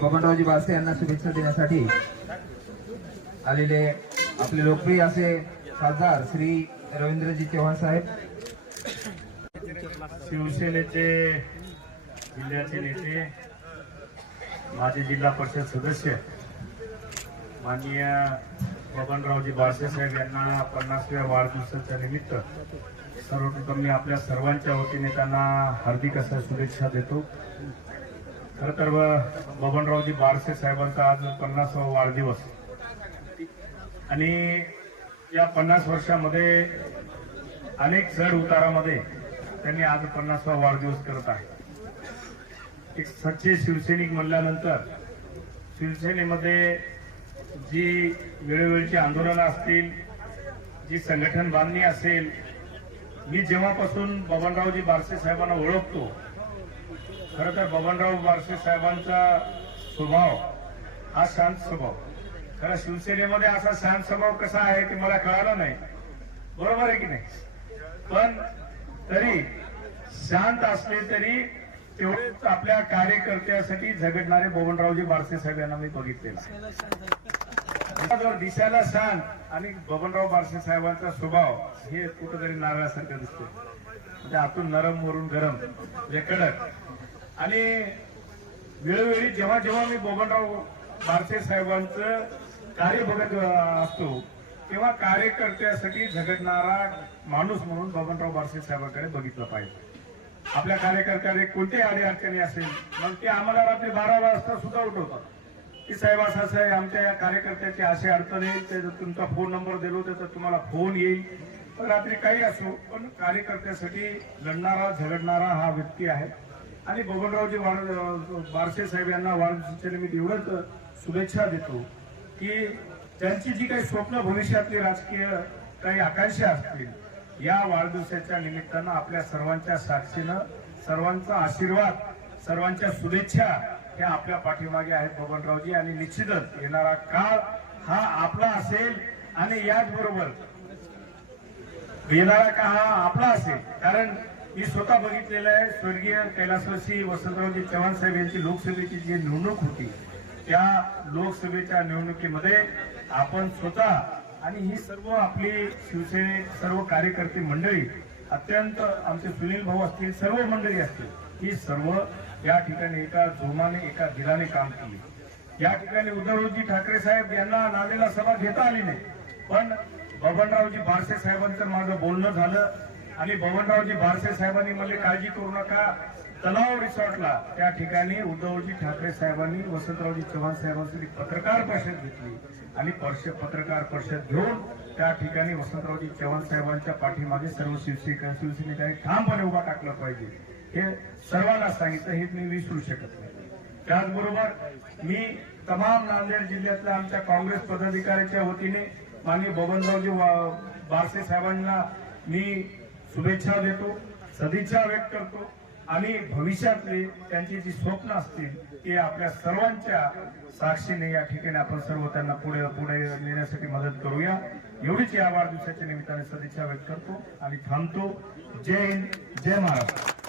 बबनरावजी बारसे यांना शुभेच्छा देण्यासाठी आलेले आपले लोकप्रिय असे खासदार श्री रवींद्रजी चव्हाण साहेब, शिवसेनेचे जिल्ह्याचे नेते, माजी जिल्हा परिषद सदस्य माननीय बबनरावजी बारसे साहेब यांना 50व्या वाढदिवसाच्या निमित्त सर्वप्रथम मी आपल्या सर्वांच्या वतीने त्यांना हार्दिक अशा शुभेच्छा देतो। खरं तर बबनरावजी बारसे साहेबांचा आज 50वा वाढदिवस आणि या 50 वर्षामध्ये अनेक चढ उतारामध्ये त्यांनी आज 50वा वाढदिवस करत आहे। एक सच्चे शिवसैनिक म्हणल्यानंतर शिवसेनेमध्ये जी वेळोवेळची आंदोलनं असतील, जी संघटन बांधणी असेल, मी जेव्हापासून बबनरावजी बारसे साहेबांना ओळखतो, खरं तर बबनराव बारसे साहेबांचा स्वभाव हा शांत स्वभाव। खरं शिवसेनेमध्ये असा शांत स्वभाव कसा आहे ते मला कळालं नाही, बरोबर आहे की नाही? पण तरी शांत असले तरी तेवढेच आपल्या कार्यकर्त्यासाठी झगडणारे बबनरावजी बारसे साहेब यांना मी बघितलेला। जर दिसायला शांत आणि बबनराव बारसे साहेबांचा स्वभाव हे कुठेतरी नारळासारखं दिसतो, म्हणजे आतून नरम वरून गरम म्हणजे कडक। आणि वेळोवेळी जेव्हा जेव्हा मी बबनराव बारसे साहेबांचं कार्य बघत असतो तेव्हा कार्यकर्त्यासाठी झगडणारा माणूस म्हणून बबनराव बारसे साहेबांकडे बघितलं पाहिजे। आपल्या कार्यकर्त्याने कोणते अडचणी असेल मग ते आम्हाला रात्री 12 वाजता सुद्धा उठवतात की साहेब असं आहे, आमच्या या कार्यकर्त्याची अशी अडचण येईल, ते तुमचा फोन नंबर दिलो तर तुम्हाला फोन येईल। पण रात्री काही असो, पण कार्यकर्त्यासाठी लढणारा झगडणारा हा व्यक्ती आहे। आणि बबनरावजी बारसे साहेब यांना वाढदिवसाच्या निमित्त एवढंच शुभेच्छा देतो की त्यांची जी काही स्वप्न, भविष्यातली राजकीय काही आकांक्षा असतील, या वाढदिवसाच्या निमित्तानं आपल्या सर्वांच्या साक्षीनं, सर्वांचा आशीर्वाद, सर्वांच्या शुभेच्छा ह्या आपल्या पाठीमागे आहेत बबनरावजी। आणि निश्चितच येणारा काळ हा आपला असेल आणि याचबरोबर येणारा काळ हा आपला असेल, कारण मी स्वतः बघितलेलं आहे। स्वर्गीय कैलासवासी वसंतरावजी चव्हाण साहेब यांची लोकसभेची जी निवडणूक होती, त्या लोकसभेच्या निवडणुकीमध्ये आपण स्वतः आणि ही सर्व आपली शिवसेने सर्व कार्यकर्ते मंडळी, अत्यंत आमचे सुनील भाऊ असतील, सर्व मंडळी असतील, ही सर्व या ठिकाणी एका जोमाने, एका दिलाने काम केले। या ठिकाणी उद्धवजी ठाकरे साहेब यांना नांदेडला सभा घेता आली नाही, पण बबनरावजी बारसे साहेबांचं माझं बोलणं झालं आणि बबनरावजी बारसे साहेबांनी म्हणले काळजी करू नका, तलाव रिसॉर्टला त्या ठिकाणी उद्धवजी ठाकरे साहेबांनी वसंतरावजी चव्हाण साहेबांसाठी पत्रकार परिषद घेतली आणि पत्रकार परिषद घेऊन त्या ठिकाणी वसंतरावजी चव्हाण साहेबांच्या पाठीमागे सर्व शिवसैनिकांनी ठामपणे उभा टाकलं पाहिजे, हे सर्वांना सांगितलं, हे मी विसरू शकत नाही। त्याचबरोबर मी तमाम नांदेड जिल्ह्यातल्या आमच्या काँग्रेस पदाधिकाऱ्यांच्या वतीने माननीय बबनरावजी बारसे साहेबांना मी शुभेच्छा देतो, सदिच्छा व्यक्त करतो आणि भविष्यातले त्यांची जी स्वप्न असतील ते आपल्या सर्वांच्या साक्षीने या ठिकाणी आपण सर्व त्यांना पुढे नेण्यासाठी मदत करूया, एवढीच या वाढदिवसाच्या निमित्ताने सदिच्छा व्यक्त करतो आणि थांबतो। जय हिंद, जय महाराष्ट्र।